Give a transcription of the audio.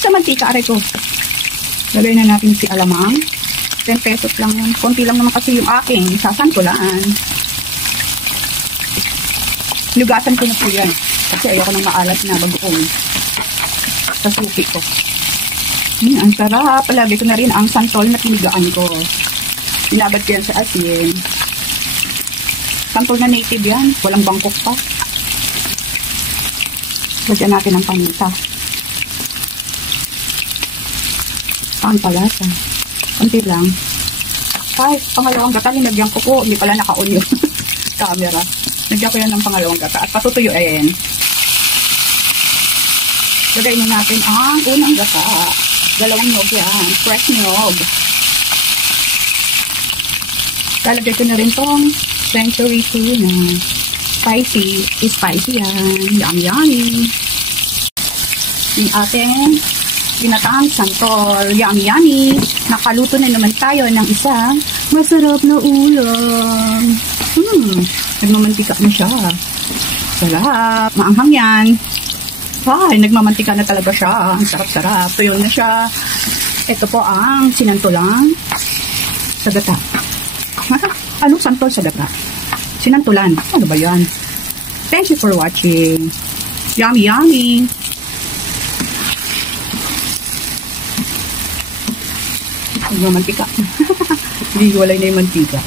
Sa mantika, aray ko. Lagay na natin si alamang. 10 pesos lang yun. Konti lang naman kasi yung aking sasantulaan. Lugasan ko na po yan. Kasi ayoko nang maalat na bagoong sa suki ko. Ang sarap. Palagay ko na rin ang santol na pinigaan ko. Inabad ko yan sa asin. Santol na native yan. Walang bangkok pa. Lagyan natin ang paminta. Ang palasa. Kunti lang. Ay, pangalawang gata, linagyan ko po. Hindi pala naka-on yung camera. Lagyan ko yan ng pangalawang gata. At patutuyuin. Lagay na natin ang unang gata. Dalawang nyog yan. Fresh nyog. Lalagay ko na rin tong century tuna. Spicy. Spicy yan. Yummy yummy. Yung ating ginataang santol. Yummy yummy. Nakaluto na naman tayo ng isang masarap na ulam. Nagmamantika na siya. Sarap. Maanghang yan. Ay, nagmamantika na talaga siya. Ang sarap-sarap. Tuyo na siya. Ito po ang sinantulang sa gata. Anong santol sa gata? Sinantulan. Ano ba yan? Thank you for watching. Yummy, yummy. Nagmamantika. Hindi, walay na yung mantika.